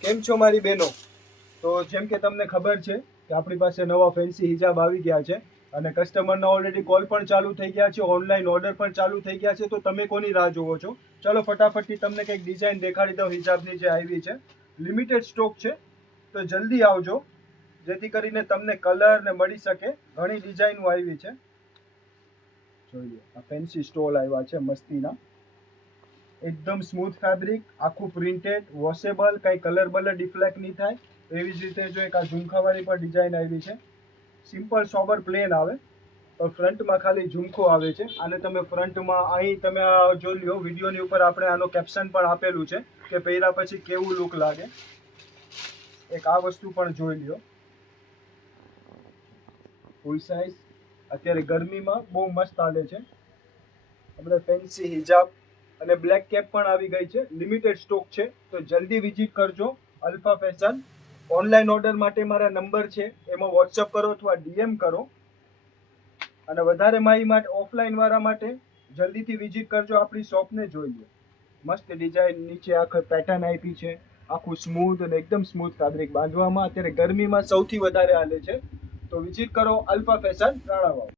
કેમ છો મારી બહેનો? તો જેમ કે તમને ખબર છે કે આપણી પાસે નવા ફેન્સી હિજાબ આવી ગયા છે અને કસ્ટમરના ઓલરેડી કોલ પણ ચાલુ થઈ ગયા છે, ઓનલાઈન ઓર્ડર પણ ચાલુ થઈ ગયા છે. તો તમે કોની રાહ જોવો છો? ચાલો ફટાફટથી તમને કંઈક ડિઝાઇન દેખાડી દઉં હિજાબની જે આવી છે. લિમિટેડ સ્ટોક છે, તો જલ્દી આવજો જેથી કરીને તમને કલર ને મળી શકે. ઘણી ડિઝાઇનો આવી છે. જોઈએ આ ફેન્સી સ્ટોલ આવ્યા છે મસ્તીના, એકદમ સ્મૂથ ફેબ્રિક, આખું પ્રિન્ટેડ, વોશેબલ, કઈ કલર બલર ડિફ્લેક્ટ નહીં થાય. એવી જ રીતે જો એક આ ઝુમખાવાળી પણ ડિઝાઇન આવી છે. સિમ્પલ સોબર પ્લેન આવે પણ ફ્રન્ટમાં ખાલી ઝુમખો આવે છે. આને તમે ફ્રન્ટમાં અહીં તમે જોઈ લ્યો વિડીયોની ઉપર આપણે આનો કેપ્શન પણ આપેલું છે કે પહેર્યા પછી કેવું લુક લાગે. એક આ વસ્તુ પણ જોઈ લ્યો, ફૂલ સાઇઝ, અત્યારે ગરમીમાં બહુ મસ્ત ચાલે છે. આપણે ફેન્સી હિજાબ અને બ્લેક કેપ પણ આવી ગઈ છે. લિમિટેડ સ્ટોક છે, તો જલ્દી વિઝિટ કરજો અલ્ફા ફેશન. ઓનલાઈન ઓર્ડર માટે મારા નંબર છે, એમાં વોટ્સઅપ કરો અથવા ડીએમ કરો. અને વધારે માહિતી માટે ઓફલાઈન વાળા માટે જલ્દીથી વિઝિટ કરજો, આપણી શોપને જોઈ લો. મસ્ત ડિઝાઇન, નીચે આખી પેટર્ન આપી છે, આખું સ્મૂથ અને એકદમ સ્મૂથ ફેબ્રિક બાંધવામાં અત્યારે ગરમીમાં સૌથી વધારે હાલે છે. તો વિઝિટ કરો અલ્ફા ફેશન રાણાવાવ.